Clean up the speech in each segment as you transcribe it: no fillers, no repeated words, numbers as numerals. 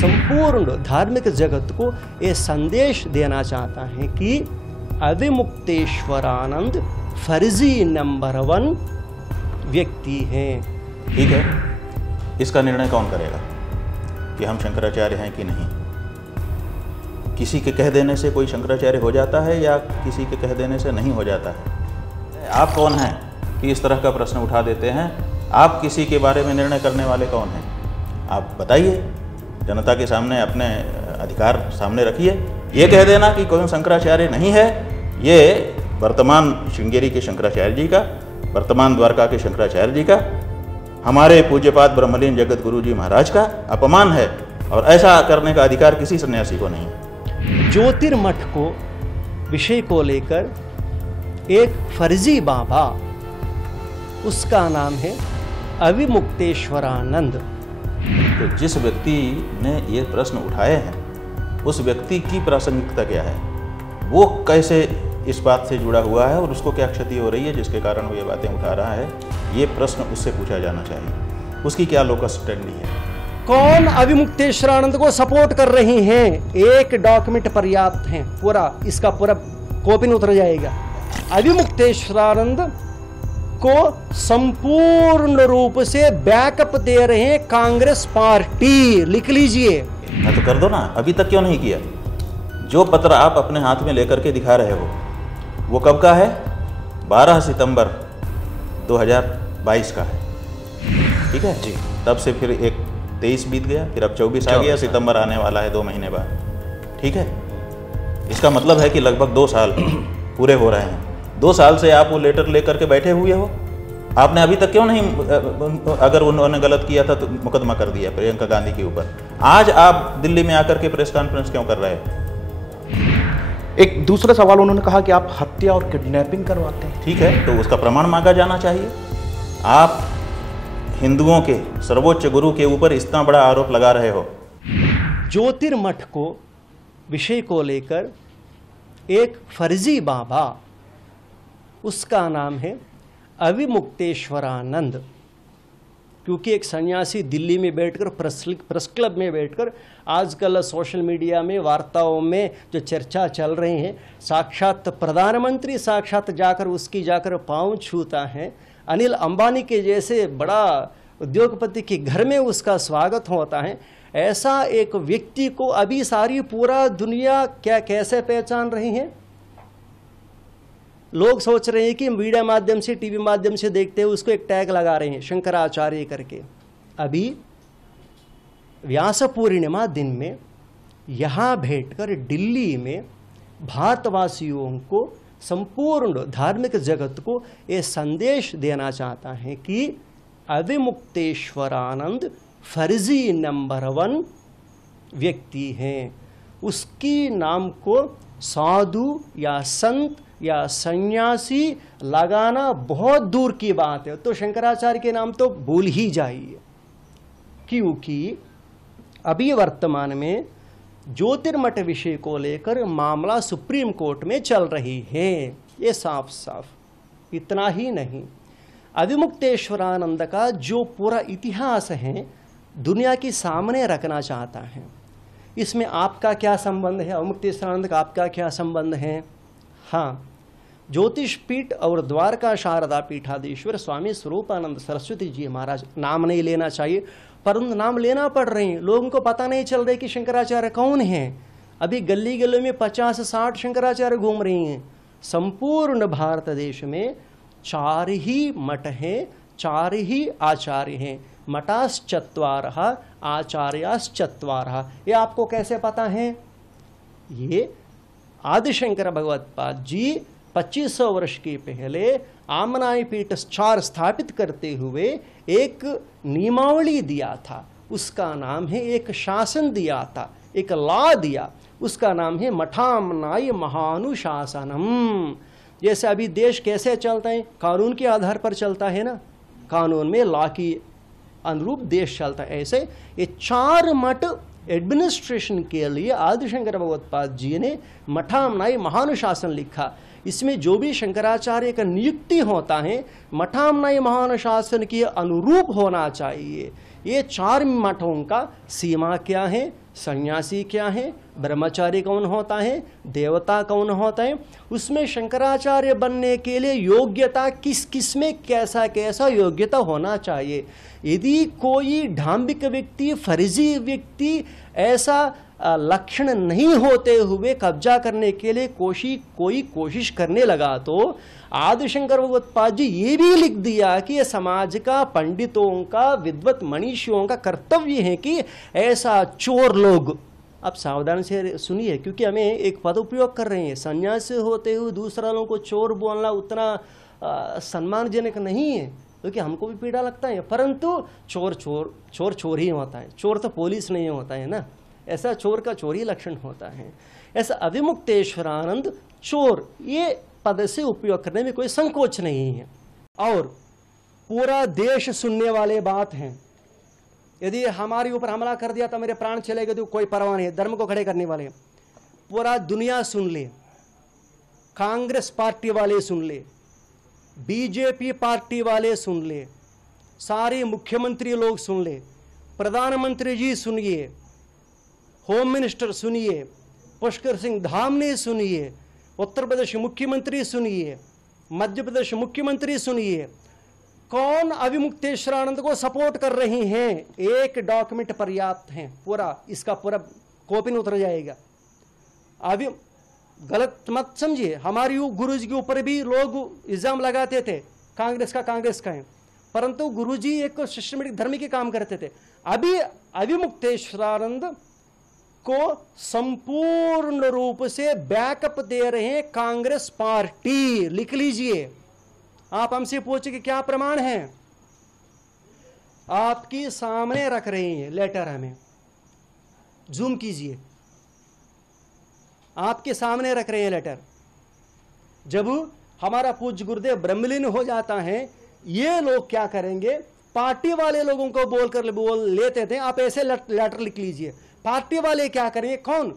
संपूर्ण धार्मिक जगत को ये संदेश देना चाहता है कि अविमुक्तेश्वरानंद फर्जी नंबर 1 व्यक्ति हैं। ठीक है, इसका निर्णय कौन करेगा कि हम शंकराचार्य हैं कि नहीं? किसी के कह देने से कोई शंकराचार्य हो जाता है या किसी के कह देने से नहीं हो जाता है? आप कौन हैं कि इस तरह का प्रश्न उठा देते हैं? आप किसी के बारे में निर्णय करने वाले कौन हैं? आप बताइए, जनता के सामने अपने अधिकार सामने रखिए। ये कह देना कि कोई शंकराचार्य नहीं है, ये वर्तमान श्रृंगेरी के शंकराचार्य जी का, वर्तमान द्वारका के शंकराचार्य जी का, हमारे पूज्यपाद ब्रह्मलीन जगत गुरु जी महाराज का अपमान है और ऐसा करने का अधिकार किसी सन्यासी को नहीं। ज्योतिर्मठ को विषय को लेकर एक फर्जी बाबा, उसका नाम है अविमुक्तेश्वरानंद। तो जिस व्यक्ति ने ये प्रश्न उठाए हैं उस व्यक्ति की प्रासंगिकता क्या है? वो कैसे इस बात से जुड़ा हुआ है और उसको क्या क्षति हो रही है जिसके कारण वो ये बातें उठा रहा है? ये प्रश्न उससे पूछा जाना चाहिए। उसकी क्या लोकस स्टैंडी है? कौन अविमुक्तेश्वरानंद को सपोर्ट कर रही हैं? एक डॉक्यूमेंट पर्याप्त है, पूरा इसका पूरा कॉपी उतर जाएगा। अविमुक्तेश्वरानंद को संपूर्ण रूप से बैकअप दे रहे हैं कांग्रेस पार्टी। लिख लीजिए। तो कर दो ना, अभी तक क्यों नहीं किया? जो पत्र आप अपने हाथ में लेकर के दिखा रहे हो वो कब का है? 12 सितंबर 2022 का है। ठीक है जी। तब से फिर 23 बीत गया, फिर अब 24 आ गया, सितंबर आने वाला है 2 महीने बाद। ठीक है, इसका मतलब है कि लगभग 2 साल पूरे हो रहे हैं। 2 साल से आप वो लेटर लेकर के बैठे हुए हो। आपने अभी तक क्यों नहीं, अगर उन्होंने गलत किया था तो मुकदमा कर दिया प्रियंका गांधी के ऊपर? आज आप दिल्ली में आकर के प्रेस कॉन्फ्रेंस क्यों कर रहे हैं? एक दूसरा सवाल उन्होंने कहा कि आप हत्या और किडनैपिंग करवाते हैं। ठीक है, तो उसका प्रमाण मांगा जाना चाहिए। आप हिंदुओं के सर्वोच्च गुरु के ऊपर इतना बड़ा आरोप लगा रहे हो। ज्योतिर्मठ को विषय को लेकर एक फर्जी बाबा, उसका नाम है अविमुक्तेश्वरानंद। क्योंकि एक सन्यासी दिल्ली में बैठकर प्रेस क्लब में बैठकर आजकल सोशल मीडिया में वार्ताओं में जो चर्चा चल रही है, साक्षात प्रधानमंत्री साक्षात जाकर उसकी जाकर पांव छूता है। अनिल अंबानी के जैसे बड़ा उद्योगपति के घर में उसका स्वागत होता है। ऐसा एक व्यक्ति को अभी सारी पूरा दुनिया क्या कैसे पहचान रही है? लोग सोच रहे हैं कि मीडिया माध्यम से, टीवी माध्यम से देखते हुए उसको एक टैग लगा रहे हैं शंकराचार्य करके। अभी व्यास पूर्णिमा दिन में यहाँ बैठकर दिल्ली में भारतवासियों को, संपूर्ण धार्मिक जगत को ये संदेश देना चाहता है कि अविमुक्तेश्वरानंद फर्जी नंबर 1 व्यक्ति हैं। उसकी नाम को साधु या संत या सन्यासी लगाना बहुत दूर की बात है। तो शंकराचार्य के नाम तो भूल ही जाइए, क्योंकि अभी वर्तमान में ज्योतिर्मठ विषय को लेकर मामला सुप्रीम कोर्ट में चल रही है। ये साफ साफ इतना ही नहीं, अविमुक्तेश्वरानंद का जो पूरा इतिहास है दुनिया के सामने रखना चाहता है। इसमें आपका क्या संबंध है? अविमुक्तेश्वरानंद का आपका क्या संबंध है? हाँ, ज्योतिष पीठ और द्वारका शारदा पीठाधीश्वर स्वामी स्वरूपानंद सरस्वती जी महाराज, नाम नहीं लेना चाहिए परंतु नाम लेना पड़ रहे हैं। लोगों को पता नहीं चल रहा है कि शंकराचार्य कौन है। अभी गली गली में 50-60 शंकराचार्य घूम रही हैं। संपूर्ण भारत देश में 4 ही मठ हैं, 4 ही आचार्य हैं। मठाश्चत्वारः आचार्याश्चत्वारः। ये आपको कैसे पता है? ये आदिशंकर भगवत्पाद जी 2500 वर्ष के पहले आमनाई पीठ 4 स्थापित करते हुए एक नियमावली दिया था। उसका नाम है, एक शासन दिया था, एक लॉ दिया, उसका नाम है मठामनाई महानुशासनम। जैसे अभी देश कैसे चलता है? कानून के आधार पर चलता है ना, कानून में लॉ की अनुरूप देश चलता है। ऐसे ये 4 मठ एडमिनिस्ट्रेशन के लिए आदिशंकर भगवत्पाद जी ने मठामनाई महानुशासन लिखा। इसमें जो भी शंकराचार्य का नियुक्ति होता है मठामनाई महानुशासन के अनुरूप होना चाहिए। ये 4 मठों का सीमा क्या है, सन्यासी क्या है, ब्रह्मचारी कौन होता है, देवता कौन होता है, उसमें शंकराचार्य बनने के लिए योग्यता किस किस में कैसा कैसा योग्यता होना चाहिए। यदि कोई ढांबिक व्यक्ति, फर्जी व्यक्ति ऐसा लक्षण नहीं होते हुए कब्जा करने के लिए कोई कोशिश करने लगा तो आदि शंकर भगवत्पाद जी ये भी लिख दिया कि ये समाज का, पंडितों का, विद्वत मनीषियों का कर्तव्य है कि ऐसा चोर लोग, आप सावधान से सुनिए क्योंकि हमें एक पद उपयोग कर रहे हैं, सन्यासी होते हुए दूसरा लोगों को चोर बोलना उतना सम्मानजनक नहीं है क्योंकि हमको भी पीड़ा लगता है, परंतु चोर ही होता है, चोर तो पुलिस नहीं होता है ना, ऐसा चोर का चोरी लक्षण होता है। ऐसा अविमुक्तेश्वरानंद चोर ये पद से उपयोग करने में कोई संकोच नहीं है। और पूरा देश सुनने वाले बात हैं, यदि हमारे ऊपर हमला कर दिया तो मेरे प्राण चले गए तो कोई परवाह नहीं है, धर्म को खड़े करने वाले पूरा दुनिया सुन ले, कांग्रेस पार्टी वाले सुन ले, बीजेपी पार्टी वाले सुन ले, सारे मुख्यमंत्री लोग सुन ले, प्रधानमंत्री जी सुनिए, होम मिनिस्टर सुनिए, पुष्कर सिंह धाम ने सुनिए, उत्तर प्रदेश मुख्यमंत्री सुनिए, मध्य प्रदेश मुख्यमंत्री सुनिए, कौन अविमुक्तेश्वरानंद को सपोर्ट कर रही हैं। एक डॉक्यूमेंट पर्याप्त है, पूरा इसका पूरा कॉपी उतर जाएगा। अभी गलत मत समझिए, हमारे गुरुजी के ऊपर भी लोग इल्जाम लगाते थे कांग्रेस का है, परंतु गुरुजी एक सिस्टमेटिक धर्म के काम करते थे। अभी अविमुक्तेश्वरानंद को संपूर्ण रूप से बैकअप दे रहे हैं कांग्रेस पार्टी। लिख लीजिए, आप हमसे पूछे कि क्या प्रमाण है, आपकी सामने रख रहे हैं लेटर, हमें जूम कीजिए, आपके सामने रख रहे हैं लेटर। जब हमारा पूज्य गुरुदेव ब्रह्मलीन हो जाता है, ये लोग क्या करेंगे, पार्टी वाले लोगों को बोल लेते थे, आप ऐसे लेटर लिख लीजिए। पार्टी वाले क्या करेंगे, कौन,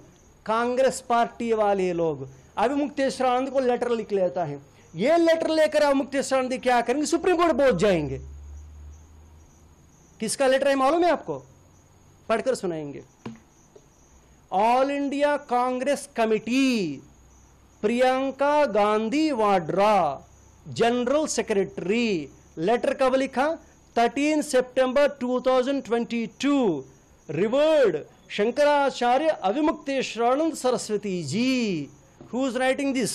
कांग्रेस पार्टी वाले लोग अविमुक्तेश्वरानंद को लेटर लिख लेता है। ये लेटर लेकर अविमुक्तेश्वरानंद क्या करेंगे, सुप्रीम कोर्ट पहुंच जाएंगे। किसका लेटर है मालूम है आपको, पढ़कर सुनाएंगे। All India Congress committee, Priyanka Gandhi Vadra, general secretary. Letter कब लिखा, 13 सितंबर 2022, revered Shankaracharya Avimukteshwaranand Saraswati ji. Who is writing this,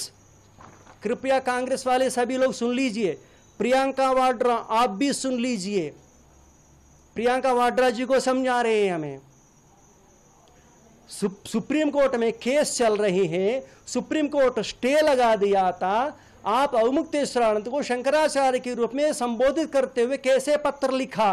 कृपया कांग्रेस वाले सभी लोग सुन लीजिए, प्रियंका वाड्रा आप भी सुन लीजिए। प्रियंका वाड्रा जी को समझा रहे हैं हमें, सुप्रीम कोर्ट में केस चल रही है, सुप्रीम कोर्ट स्टे लगा दिया था। आप अविमुक्तेश्वरानंद को शंकराचार्य के रूप में संबोधित करते हुए कैसे पत्र लिखा।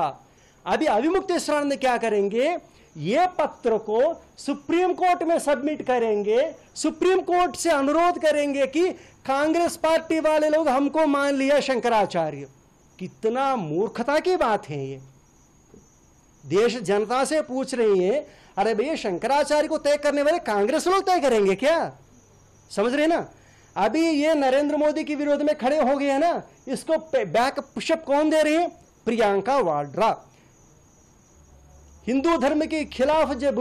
अभी अविमुक्तेश्वरानंद क्या करेंगे, ये पत्र को सुप्रीम कोर्ट में सबमिट करेंगे, सुप्रीम कोर्ट से अनुरोध करेंगे कि कांग्रेस पार्टी वाले लोग हमको मान लिया शंकराचार्य। कितना मूर्खता की बात है ये। देश जनता से पूछ रही है, अरे भैया शंकराचार्य को तय करने वाले कांग्रेस लोग तय करेंगे क्या, समझ रहे ना। अभी ये नरेंद्र मोदी के विरोध में खड़े हो गए हैं ना, इसको बैक पुशअप कौन दे रही है, प्रियंका वाड्रा। हिंदू धर्म के खिलाफ जब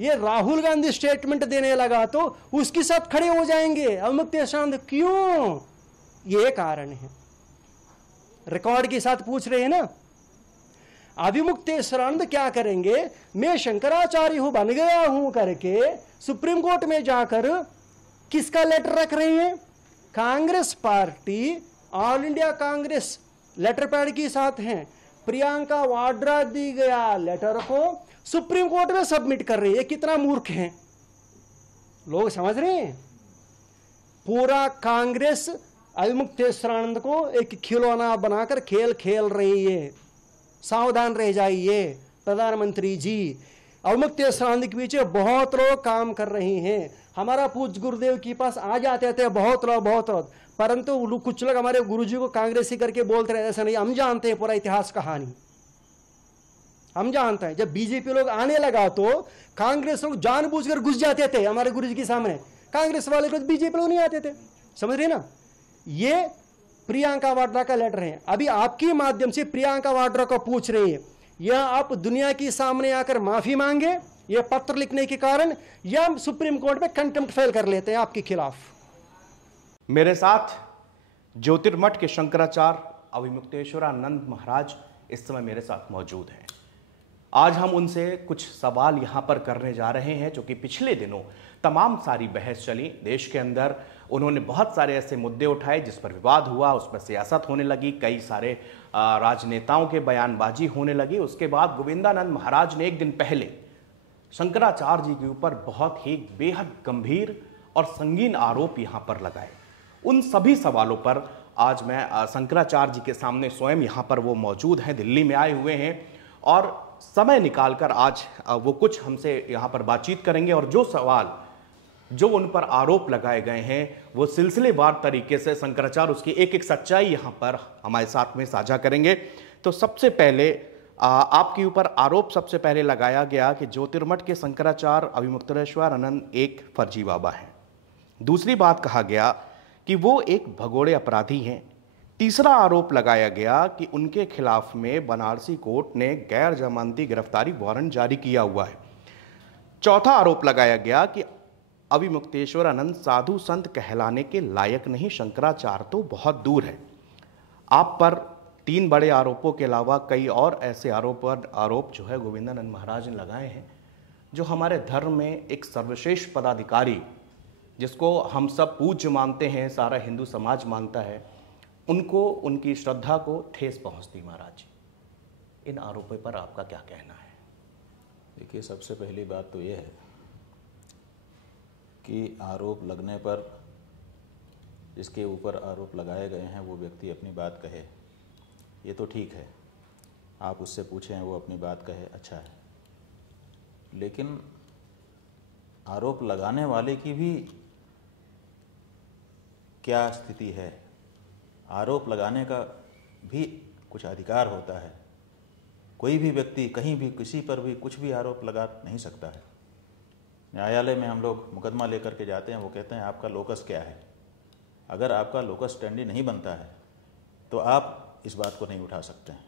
ये राहुल गांधी स्टेटमेंट देने लगा तो उसके साथ खड़े हो जाएंगे अविमुक्तेश्वरानंद। क्यों, ये कारण है, रिकॉर्ड के साथ पूछ रहे हैं ना। अविमुक्तेश्वरानंद क्या करेंगे, मैं शंकराचार्य हूं, बन गया हूं करके सुप्रीम कोर्ट में जाकर किसका लेटर रख रहे हैं, Congress party, all India Congress letter pad के साथ हैं, प्रियंका वाड्रा दी गया लेटर को सुप्रीम कोर्ट में सबमिट कर रही है। कितना मूर्ख हैं लोग, समझ रहे हैं। पूरा कांग्रेस अविमुक्तेश्वरानंद को एक खिलौना बनाकर खेल खेल रही है, सावधान रह जाइए प्रधानमंत्री जी। अविमुक्तेश्वरानंद के पीछे बहुत लोग काम कर रहे हैं। हमारा पूज्य गुरुदेव के पास आ जाते थे बहुत लोग, परंतु कुछ लोग हमारे गुरुजी को कांग्रेसी करके बोलते रहे, ऐसा नहीं। हम जानते हैं पूरा इतिहास कहानी, हम जानते हैं। जब बीजेपी लोग आने लगा तो कांग्रेस लोग जानबूझकर घुस जाते थे हमारे गुरुजी के सामने, कांग्रेस वाले को बीजेपी लोग नहीं आते थे, समझ रहे ना। ये प्रियंका वाड्रा का लेटर है। अभी आपके माध्यम से प्रियंका वाड्रा को पूछ रहे हैं, या आप दुनिया के सामने आकर माफी मांगे ये पत्र लिखने के कारण, या सुप्रीम कोर्ट में कंटेम्प्ट फाइल कर लेते हैं आपके खिलाफ। मेरे साथ ज्योतिर्मठ के शंकराचार्य अभिमुक्तेश्वरानंद महाराज इस समय मेरे साथ मौजूद हैं। आज हम उनसे कुछ सवाल यहाँ पर करने जा रहे हैं, जो कि पिछले दिनों तमाम सारी बहस चली देश के अंदर। उन्होंने बहुत सारे ऐसे मुद्दे उठाए जिस पर विवाद हुआ, उस पर सियासत होने लगी, कई सारे राजनेताओं के बयानबाजी होने लगी। उसके बाद गोविंदानंद महाराज ने एक दिन पहले शंकराचार्य जी के ऊपर बहुत ही बेहद गंभीर और संगीन आरोप यहाँ पर लगाए। उन सभी सवालों पर आज मैं शंकराचार्य जी के सामने स्वयं यहाँ पर वो मौजूद हैं, दिल्ली में आए हुए हैं, और समय निकालकर आज वो कुछ हमसे यहाँ पर बातचीत करेंगे। और जो सवाल, जो उन पर आरोप लगाए गए हैं, वो सिलसिलेवार तरीके से शंकराचार्य उसकी एक एक सच्चाई यहाँ पर हमारे साथ में साझा करेंगे। तो सबसे पहले आपके ऊपर आरोप सबसे पहले लगाया गया कि ज्योतिर्मठ के शंकराचार्य अभिमुक्तेश्वरानंद एक फर्जी बाबा हैं। दूसरी बात कहा गया कि वो एक भगोड़े अपराधी हैं। तीसरा आरोप लगाया गया कि उनके खिलाफ में बनारसी कोर्ट ने गैर जमानती गिरफ्तारी वारंट जारी किया हुआ है। चौथा आरोप लगाया गया कि अभिमुक्तेश्वरानंद साधु संत कहलाने के लायक नहीं, शंकराचार्य तो बहुत दूर है। आप पर 3 बड़े आरोपों के अलावा कई और ऐसे आरोप जो है गोविंदानंद महाराज ने लगाए हैं, जो हमारे धर्म में एक सर्वश्रेष्ठ पदाधिकारी, जिसको हम सब पूज्य मानते हैं, सारा हिंदू समाज मानता है, उनको, उनकी श्रद्धा को ठेस पहुंचती। महाराज जी, इन आरोपों पर आपका क्या कहना है? देखिए, सबसे पहली बात तो ये है कि आरोप लगने पर, जिसके ऊपर आरोप लगाए गए हैं, वो व्यक्ति अपनी बात कहे, ये तो ठीक है। आप उससे पूछें, वो अपनी बात कहे, अच्छा है। लेकिन आरोप लगाने वाले की भी क्या स्थिति है? आरोप लगाने का भी कुछ अधिकार होता है। कोई भी व्यक्ति कहीं भी किसी पर भी कुछ भी आरोप लगा नहीं सकता है। न्यायालय में हम लोग मुकदमा लेकर के जाते हैं, वो कहते हैं आपका लोकस क्या है। अगर आपका लोकस स्टैंडी नहीं बनता है तो आप इस बात को नहीं उठा सकते हैं।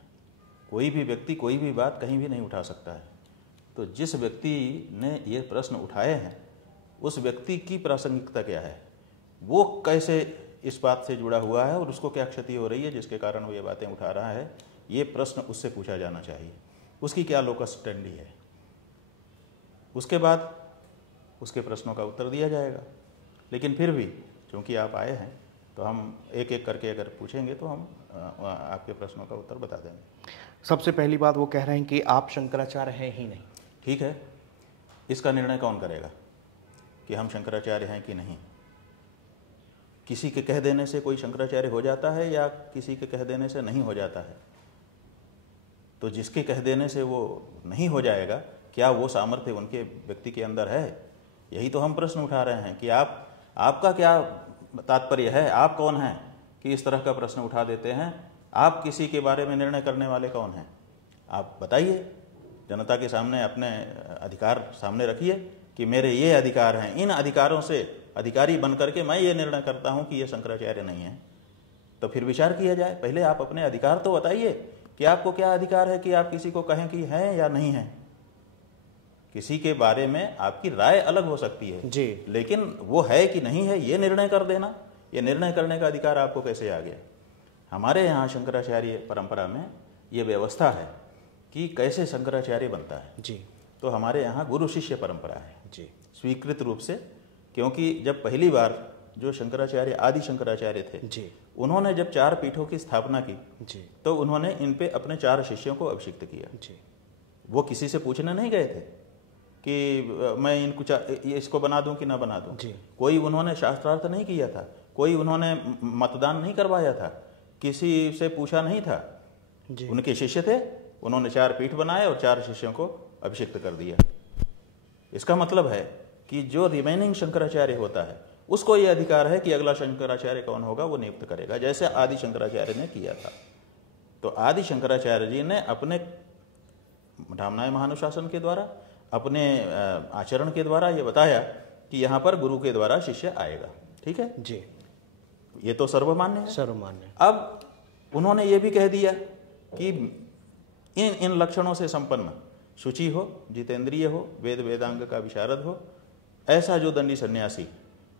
कोई भी व्यक्ति कोई भी बात कहीं भी नहीं उठा सकता है। तो जिस व्यक्ति ने ये प्रश्न उठाए हैं, उस व्यक्ति की प्रासंगिकता क्या है, वो कैसे इस बात से जुड़ा हुआ है और उसको क्या क्षति हो रही है जिसके कारण वो ये बातें उठा रहा है, ये प्रश्न उससे पूछा जाना चाहिए। उसकी क्या लोकस स्टैंडी है, उसके बाद उसके प्रश्नों का उत्तर दिया जाएगा। लेकिन फिर भी चूँकि आप आए हैं तो हम एक एक करके अगर पूछेंगे तो हम आपके प्रश्नों का उत्तर बता देंगे। सबसे पहली बात वो कह रहे हैं कि आप शंकराचार्य हैं ही नहीं। ठीक है, इसका निर्णय कौन करेगा कि हम शंकराचार्य हैं कि नहीं? किसी के कह देने से कोई शंकराचार्य हो जाता है या किसी के कह देने से नहीं हो जाता है? तो जिसके कह देने से वो नहीं हो जाएगा, क्या वो सामर्थ्य उनके व्यक्ति के अंदर है? यही तो हम प्रश्न उठा रहे हैं कि आपका क्या तात्पर्य है, आप कौन हैं कि इस तरह का प्रश्न उठा देते हैं? आप किसी के बारे में निर्णय करने वाले कौन हैं? आप बताइए, जनता के सामने अपने अधिकार सामने रखिए कि मेरे ये अधिकार हैं, इन अधिकारों से अधिकारी बन करके मैं ये निर्णय करता हूं कि ये शंकराचार्य नहीं है। तो फिर विचार किया जाए। पहले आप अपने अधिकार तो बताइए कि आपको क्या अधिकार है कि आप किसी को कहें कि हैं या नहीं है। किसी के बारे में आपकी राय अलग हो सकती है जी, लेकिन वो है कि नहीं है ये निर्णय कर देना, ये निर्णय करने का अधिकार आपको कैसे आ गया? हमारे यहाँ शंकराचार्य परंपरा में ये व्यवस्था है कि कैसे शंकराचार्य बनता है जी। तो हमारे यहाँ गुरु शिष्य परंपरा है जी, स्वीकृत रूप से। क्योंकि जब पहली बार जो शंकराचार्य आदि शंकराचार्य थे जी, उन्होंने जब 4 पीठों की स्थापना की जी, तो उन्होंने इन पे अपने 4 शिष्यों को अभिषिक्त किया। जी। वो किसी से पूछने नहीं गए थे कि मैं इनको इसको बना दूं कि ना बना दूं। जी। कोई उन्होंने शास्त्रार्थ नहीं किया था, कोई उन्होंने मतदान नहीं करवाया था, किसी से पूछा नहीं था। जी। उनके शिष्य थे, उन्होंने 4 पीठ बनाए और 4 शिष्यों को अभिषिक्त कर दिया। इसका मतलब है कि जो रिमेनिंग शंकराचार्य होता है उसको ये अधिकार है कि अगला शंकराचार्य कौन होगा वो नियुक्त करेगा, जैसे आदि शंकराचार्य ने किया था। तो आदि शंकराचार्य जी ने अपने ढामनाय महानुशासन के द्वारा, अपने आचरण के द्वारा ये बताया कि यहाँ पर गुरु के द्वारा शिष्य आएगा। ठीक है जी, ये तो सर्वमान्य है। सर्वमान्य। अब उन्होंने ये भी कह दिया कि इन इन लक्षणों से संपन्न, शुचि हो, जितेंद्रिय हो, वेद वेदांग का विशारद हो, ऐसा जो दंडी सन्यासी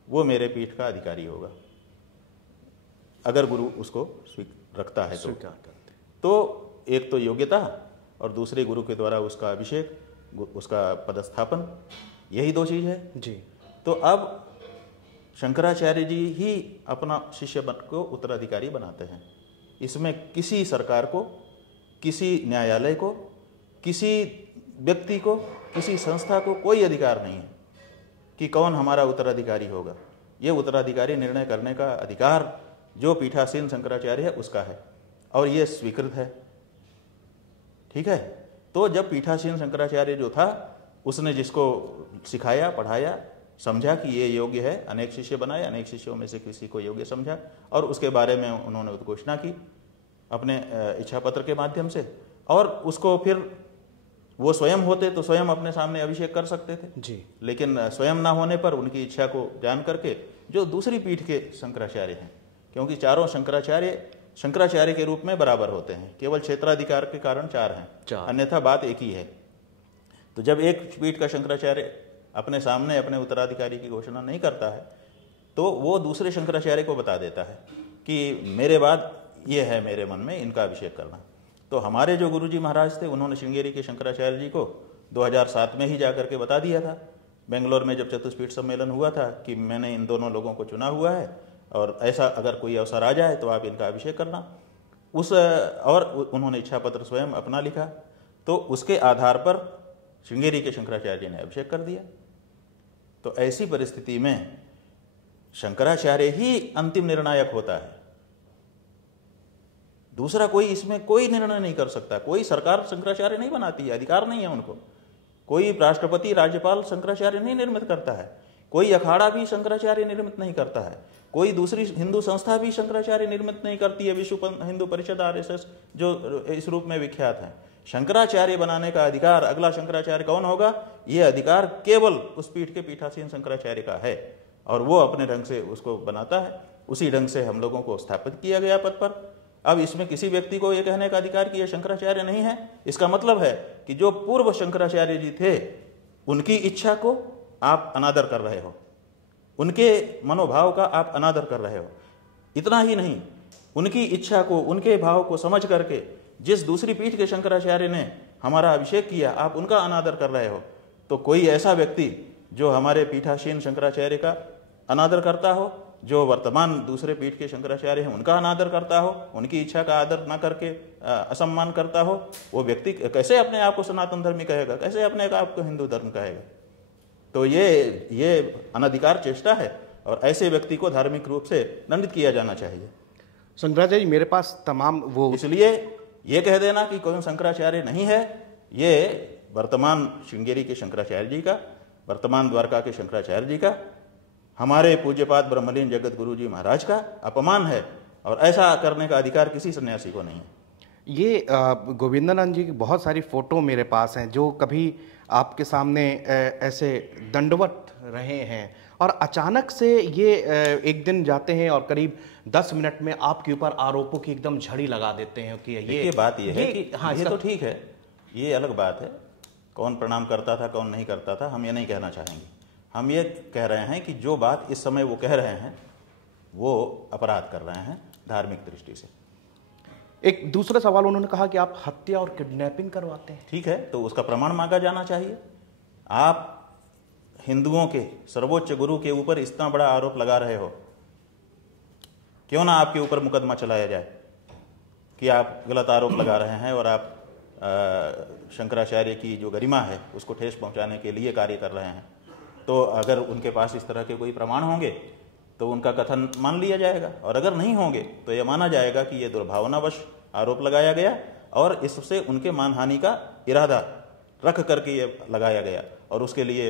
वो मेरे पीठ का अधिकारी होगा, अगर गुरु उसको रखता है तो एक तो योग्यता और दूसरे गुरु के द्वारा उसका अभिषेक, उसका पदस्थापन, यही दो चीज है जी। तो अब शंकराचार्य जी ही अपना शिष्य को उत्तराधिकारी बनाते हैं। इसमें किसी सरकार को, किसी न्यायालय को, किसी व्यक्ति को, किसी संस्था को कोई अधिकार नहीं है कि कौन हमारा उत्तराधिकारी होगा। ये उत्तराधिकारी निर्णय करने का अधिकार जो पीठासीन शंकराचार्य है उसका है और ये स्वीकृत है। ठीक है, तो जब पीठासीन शंकराचार्य जो था उसने जिसको सिखाया, पढ़ाया, समझा कि ये योग्य है, अनेक शिष्य बनाए, अनेक शिष्यों में से किसी को योग्य समझा और उसके बारे में उन्होंने उद्घोषणा की अपने इच्छा पत्र के माध्यम से, और उसको फिर वो स्वयं होते तो स्वयं अपने सामने अभिषेक कर सकते थे जी, लेकिन स्वयं ना होने पर उनकी इच्छा को जान करके जो दूसरी पीठ के शंकराचार्य हैं, क्योंकि चारों शंकराचार्य के रूप में बराबर होते हैं, केवल क्षेत्राधिकार के कारण चार हैं, अन्यथा बात एक ही है। तो जब एक पीठ का शंकराचार्य अपने सामने अपने उत्तराधिकारी की घोषणा नहीं करता है तो वो दूसरे शंकराचार्य को बता देता है कि मेरे बाद ये है मेरे मन में, इनका अभिषेक करना। तो हमारे जो गुरुजी महाराज थे उन्होंने श्रृंगेरी के शंकराचार्य जी को 2007 में ही जाकर के बता दिया था, बेंगलोर में जब चतुष्पीठ सम्मेलन हुआ था, कि मैंने इन दोनों लोगों को चुना हुआ है और ऐसा अगर कोई अवसर आ जाए तो आप इनका अभिषेक करना। और उन्होंने इच्छा पत्र स्वयं अपना लिखा, तो उसके आधार पर श्रृंगेरी के शंकराचार्य जी ने अभिषेक कर दिया। तो ऐसी परिस्थिति में शंकराचार्य ही अंतिम निर्णायक होता है, दूसरा कोई इसमें कोई निर्णय नहीं कर सकता। कोई सरकार शंकराचार्य नहीं बनाती है, अधिकार नहीं है उनको। कोई राष्ट्रपति, राज्यपाल शंकराचार्य नहीं निर्मित करता है, कोई अखाड़ा भी शंकराचार्य निर्मित नहीं करता है, कोई दूसरी हिंदू संस्था भी शंकराचार्य निर्मित नहीं करती है। विश्व हिंदू परिषद RSS जो इस रूप में विख्यात है, शंकराचार्य बनाने का अधिकार, अगला शंकराचार्य कौन होगा, यह अधिकार केवल उस पीठ के पीठासीन शंकराचार्य का है और वो अपने ढंग से उसको बनाता है। उसी ढंग से हम लोगों को स्थापित किया गया पद पर। अब इसमें किसी व्यक्ति को यह कहने का अधिकार कि यह शंकराचार्य नहीं है, इसका मतलब है कि जो पूर्व शंकराचार्य जी थे उनकी इच्छा को आप अनादर कर रहे हो, उनके मनोभाव का आप अनादर कर रहे हो। इतना ही नहीं, उनकी इच्छा को, उनके भाव को समझ करके जिस दूसरी पीठ के शंकराचार्य ने हमारा अभिषेक किया, आप उनका अनादर कर रहे हो। तो कोई ऐसा व्यक्ति जो हमारे पीठासीन शंकराचार्य का अनादर करता हो, जो वर्तमान दूसरे पीठ के शंकराचार्य हैं उनका अनादर करता हो, उनकी इच्छा का आदर ना करके असम्मान करता हो, वो व्यक्ति कैसे अपने आप को सनातन धर्मी कहेगा, कैसे अपने आप को हिंदू धर्म कहेगा। तो ये अनधिकार चेष्टा है और ऐसे व्यक्ति को धार्मिक रूप से दंडित किया जाना चाहिए। शंकराचार्य जी, मेरे पास तमाम वो, इसलिए ये कह देना कि कोई शंकराचार्य नहीं है, ये वर्तमान श्रृंगेरी के शंकराचार्य जी का, वर्तमान द्वारका के शंकराचार्य जी का, हमारे पूज्यपाद ब्रह्मलीन जगत गुरु जी महाराज का अपमान है और ऐसा करने का अधिकार किसी सन्यासी को नहीं है। ये गोविंदानंद जी की बहुत सारी फोटो मेरे पास हैं जो कभी आपके सामने ऐसे दंडवत रहे हैं और अचानक से ये एक दिन जाते हैं और करीब 10 मिनट में आपके ऊपर आरोपों की एकदम झड़ी लगा देते हैं कि ये बात ये है कि हाँ, ये तो ठीक है, ये अलग बात है, कौन प्रणाम करता था कौन नहीं करता था हम ये नहीं कहना चाहेंगे। हम ये कह रहे हैं कि जो बात इस समय वो कह रहे हैं वो अपराध कर रहे हैं धार्मिक दृष्टि से। एक दूसरा सवाल उन्होंने कहा कि आप हत्या और किडनैपिंग करवाते हैं। ठीक है, तो उसका प्रमाण मांगा जाना चाहिए। आप हिंदुओं के सर्वोच्च गुरु के ऊपर इतना बड़ा आरोप लगा रहे हो, क्यों ना आपके ऊपर मुकदमा चलाया जाए कि आप गलत आरोप लगा रहे हैं और आप शंकराचार्य की जो गरिमा है उसको ठेस पहुंचाने के लिए कार्य कर रहे हैं। तो अगर उनके पास इस तरह के कोई प्रमाण होंगे तो उनका कथन मान लिया जाएगा, और अगर नहीं होंगे तो यह माना जाएगा कि यह दुर्भावनावश आरोप लगाया गया और इससे उनके मानहानि का इरादा रख करके ये लगाया गया और उसके लिए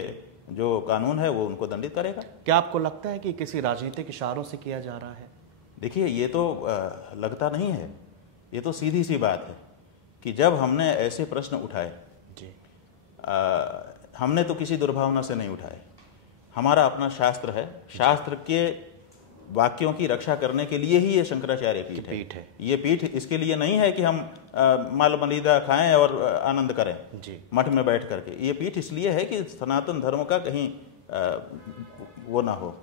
जो कानून है वो उनको दंडित करेगा। क्या आपको लगता है कि किसी राजनीतिक इशारों से किया जा रहा है? देखिए, ये तो लगता नहीं है, ये तो सीधी सी बात है कि जब हमने ऐसे प्रश्न उठाए जी, हमने तो किसी दुर्भावना से नहीं उठाए। हमारा अपना शास्त्र है, शास्त्र के वाक्यों की रक्षा करने के लिए ही ये शंकराचार्य पीठ है। ये पीठ इसके लिए नहीं है कि हम माल मलिदा खाएं और आनंद करें जी मठ में बैठ करके। ये पीठ इसलिए है कि सनातन धर्म का कहीं वो ना हो,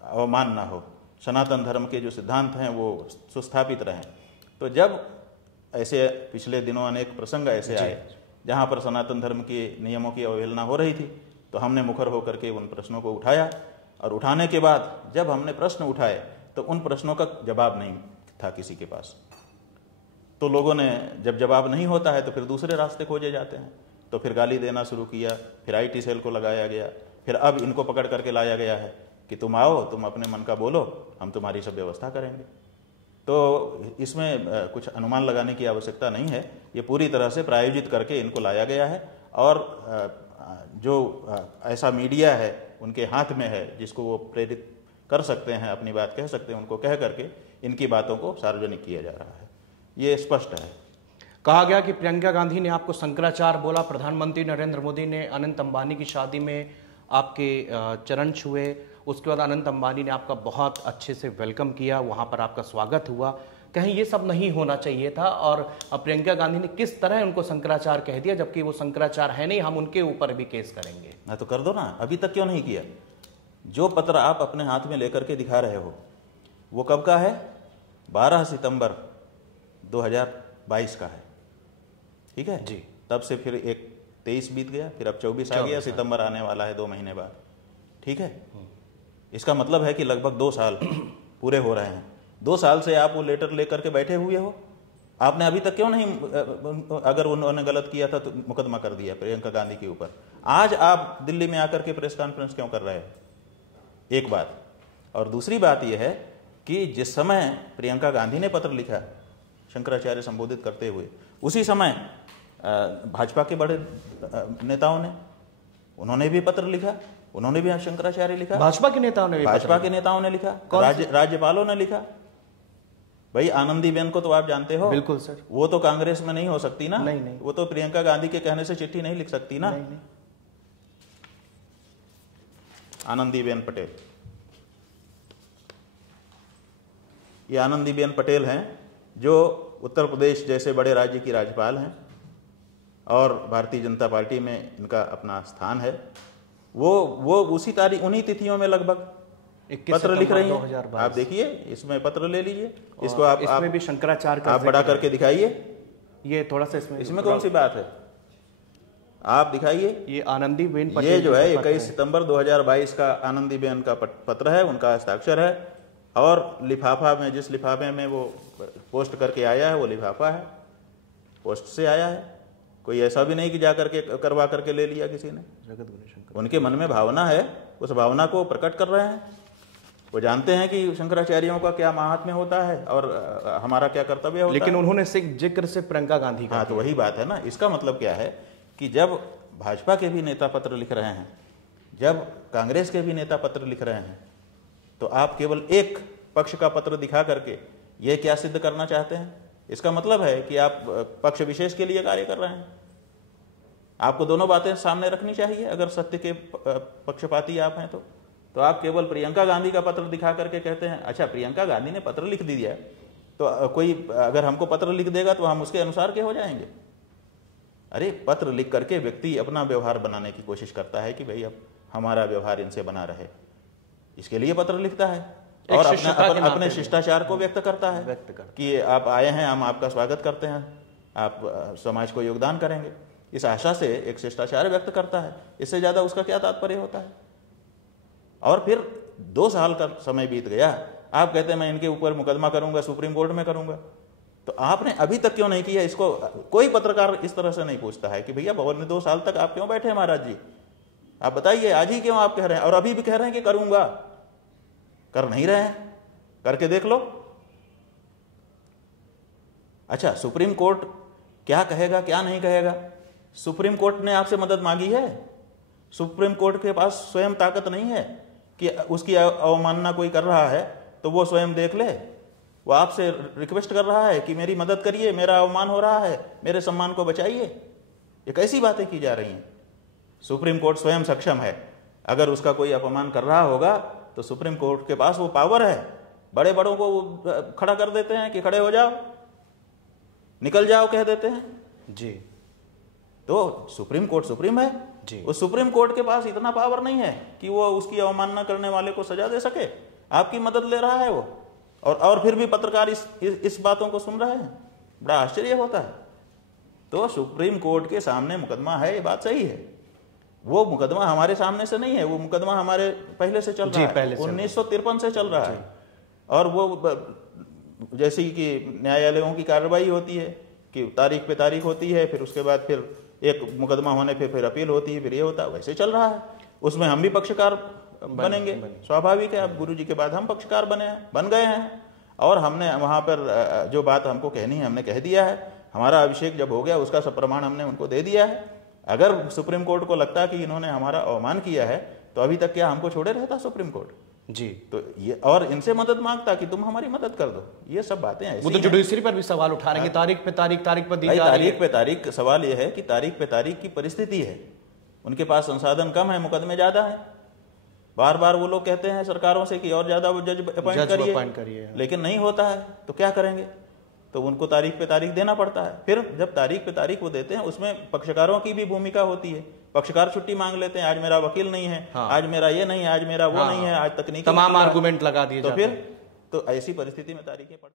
अवमान ना हो, सनातन धर्म के जो सिद्धांत हैं वो सुस्थापित रहें। तो जब ऐसे पिछले दिनों अनेक प्रसंग ऐसे आए जहाँ पर सनातन धर्म के नियमों की अवहेलना हो रही थी, तो हमने मुखर होकर के उन प्रश्नों को उठाया, और उठाने के बाद जब हमने प्रश्न उठाए तो उन प्रश्नों का जवाब नहीं था किसी के पास। तो लोगों ने, जब जवाब नहीं होता है तो फिर दूसरे रास्ते खोजे जाते हैं, तो फिर गाली देना शुरू किया, फिर IT सेल को लगाया गया, फिर अब इनको पकड़ करके लाया गया है कि तुम आओ, तुम अपने मन का बोलो, हम तुम्हारी सब व्यवस्था करेंगे। तो इसमें कुछ अनुमान लगाने की आवश्यकता नहीं है, ये पूरी तरह से प्रायोजित करके इनको लाया गया है। और जो ऐसा मीडिया है उनके हाथ में है जिसको वो प्रेरित कर सकते हैं, अपनी बात कह सकते हैं, उनको कह करके इनकी बातों को सार्वजनिक किया जा रहा है, ये स्पष्ट है। कहा गया कि प्रियंका गांधी ने आपको शंकराचार्य बोला, प्रधानमंत्री नरेंद्र मोदी ने अनंत अंबानी की शादी में आपके चरण छुए, उसके बाद अनंत अंबानी ने आपका बहुत अच्छे से वेलकम किया, वहाँ पर आपका स्वागत हुआ। कहीं ये सब नहीं होना चाहिए था, और प्रियंका गांधी ने किस तरह उनको शंकराचार्य कह दिया, जबकि वो शंकराचार्य है नहीं, हम उनके ऊपर भी केस करेंगे। ना तो कर दो ना, अभी तक क्यों नहीं किया? जो पत्र आप अपने हाथ में लेकर के दिखा रहे हो वो कब का है? 12 सितंबर 2022 का है, ठीक है जी। तब से फिर एक 23 बीत गया, फिर अब 24 आ गया, सितंबर आने वाला है 2 महीने बाद, ठीक है। इसका मतलब है कि लगभग 2 साल पूरे हो रहे हैं। 2 साल से आप वो लेटर लेकर के बैठे हुए हो, आपने अभी तक क्यों नहीं, अगर उन्होंने गलत किया था तो मुकदमा कर दिया प्रियंका गांधी के ऊपर। आज आप दिल्ली में आकर के प्रेस कॉन्फ्रेंस क्यों कर रहे हो? एक बात। और दूसरी बात यह है कि जिस समय प्रियंका गांधी ने पत्र लिखा शंकराचार्य संबोधित करते हुए, उसी समय भाजपा के बड़े नेताओं ने, उन्होंने भी पत्र लिखा, उन्होंने भी शंकराचार्य लिखा, भाजपा के नेताओं ने भी, भाजपा के नेताओं ने लिखा, राज्यपालों ने लिखा। भाई आनंदीबेन को तो आप जानते हो, बिल्कुल सर, वो तो कांग्रेस में नहीं हो सकती ना, नहीं। वो तो प्रियंका गांधी के कहने से चिट्ठी नहीं लिख सकती ना। नहीं। आनंदीबेन पटेल, ये आनंदीबेन पटेल हैं जो उत्तर प्रदेश जैसे बड़े राज्य की राज्यपाल हैं और भारतीय जनता पार्टी में इनका अपना स्थान है। वो उसी तारीख, उन्हीं तिथियों में लगभग पत्र लिख रही हैं। आप देखिए, इसमें पत्र ले लीजिए, इसको आप इसमें भी शंकराचार्य का आप बड़ा करके दिखाइए। ये थोड़ा सा इसमें कौन सी बात है, आप दिखाइए। ये आनंदीबेन पटेल, ये जो है 21 सितंबर 2022 का आनंदीबेन का पत्र है, उनका हस्ताक्षर है, और लिफाफा में, जिस लिफाफे में वो पोस्ट करके आया है वो लिफाफा है, पोस्ट से आया है। कोई ऐसा भी नहीं कि जा करके करवा करके ले लिया किसी ने। उनके मन में भावना है, उस भावना को प्रकट कर रहे हैं। वो जानते हैं कि शंकराचार्यों का क्या महात्म्य होता है और हमारा क्या कर्तव्य होता है। लेकिन उन्होंने जिक्र से प्रियंका गांधी का, हाँ, तो वही बात है ना। इसका मतलब क्या है कि जब भाजपा के भी नेता पत्र लिख रहे हैं, जब कांग्रेस के भी नेता पत्र लिख रहे हैं, तो आप केवल एक पक्ष का पत्र दिखा करके ये क्या सिद्ध करना चाहते हैं? इसका मतलब है कि आप पक्ष विशेष के लिए कार्य कर रहे हैं। आपको दोनों बातें सामने रखनी चाहिए। अगर सत्य के पक्षपाती आप हैं तो आप केवल प्रियंका गांधी का पत्र दिखा करके कहते हैं अच्छा प्रियंका गांधी ने पत्र लिख दिया, तो कोई अगर हमको पत्र लिख देगा तो हम उसके अनुसार के हो जाएंगे। अरे पत्र लिख करके व्यक्ति अपना व्यवहार बनाने की कोशिश करता है कि भाई अब हमारा व्यवहार इनसे बना रहे, इसके लिए पत्र लिखता है और अपने शिष्टाचार को व्यक्त करता है कि आप आए हैं, हम आपका स्वागत करते हैं, आप समाज को योगदान करेंगे, इस आशा से एक शिष्टाचार व्यक्त करता है। इससे ज्यादा उसका क्या तात्पर्य होता है? और फिर 2 साल का समय बीत गया, आप कहते हैं मैं इनके ऊपर मुकदमा करूंगा, सुप्रीम कोर्ट में करूंगा। तो आपने अभी तक क्यों नहीं किया? इसको कोई पत्रकार इस तरह से नहीं पूछता है कि भैया भवन में 2 साल तक आप क्यों बैठे महाराज जी, आप बताइए, आज ही क्यों आप कह रहे हैं और अभी भी कह रहे हैं कि करूंगा? कर नहीं रहे हैं, करके देख लो। अच्छा, सुप्रीम कोर्ट क्या कहेगा क्या नहीं कहेगा? सुप्रीम कोर्ट ने आपसे मदद मांगी है? सुप्रीम कोर्ट के पास स्वयं ताकत नहीं है कि उसकी अवमानना कोई कर रहा है तो वो स्वयं देख ले? वो आपसे रिक्वेस्ट कर रहा है कि मेरी मदद करिए, मेरा अवमान हो रहा है, मेरे सम्मान को बचाइए। ये कैसी बातें की जा रही हैं? सुप्रीम कोर्ट स्वयं सक्षम है। अगर उसका कोई अपमान कर रहा होगा तो सुप्रीम कोर्ट के पास वो पावर है बड़े बड़ों को खड़ा कर देते हैं कि खड़े हो जाओ, निकल जाओ कह देते हैं जी। तो सुप्रीम कोर्ट सुप्रीम है जी। उस सुप्रीम कोर्ट के पास इतना पावर नहीं है कि वो उसकी अवमानना करने वाले को सजा दे सके। आपकी मदद ले रहा है वो, और फिर भी पत्रकार इस बातों को सुन रहे हैं। बड़ा आश्चर्य होता है। तो सुप्रीम कोर्ट के सामने मुकदमा है, ये बात सही है। वो मुकदमा हमारे सामने से नहीं है, वो मुकदमा हमारे पहले से चल रहा है, 1953 से चल रहा है। और वो जैसे कि न्यायालयों की कार्रवाई होती है कि तारीख पे तारीख होती है, फिर उसके बाद फिर एक मुकदमा होने पे फिर अपील होती है, फिर ये होता है, वैसे चल रहा है। उसमें हम भी पक्षकार बनेंगे, स्वाभाविक है। अब गुरुजी के बाद हम पक्षकार बन गए हैं, और हमने वहां पर जो बात हमको कहनी है हमने कह दिया है। हमारा अभिषेक जब हो गया उसका सब प्रमाण हमने उनको दे दिया है। अगर सुप्रीम कोर्ट को लगता कि इन्होंने हमारा अवमान किया है तो अभी तक क्या हमको छोड़े रहता सुप्रीम कोर्ट जी? तो ये, और इनसे मदद मांगता कि तुम हमारी मदद कर दो। ये सब बातें ऐसी वो तो जुडिशरी पर भी सवाल उठा रहे हैं, तारीख पे तारीख दी जा रही है। तारीख पे तारीख, सवाल ये है कि तारीख पे तारीख की परिस्थिति है, उनके पास संसाधन कम है, मुकदमे ज्यादा है। बार बार वो लोग कहते हैं सरकारों से कि और ज्यादा वो जज अपॉइंट करिए, लेकिन नहीं होता है। तो क्या करेंगे? तो उनको तारीख पे तारीख देना पड़ता है। फिर जब तारीख पे तारीख वो देते हैं उसमें पक्षकारों की भी भूमिका होती है। पक्षकार छुट्टी मांग लेते हैं, आज मेरा वकील नहीं है, आज मेरा ये नहीं है, आज मेरा वो नहीं है, आज तकनीकी तमाम आर्गुमेंट लगा दिए तो फिर तो ऐसी परिस्थिति में तारीखें पड़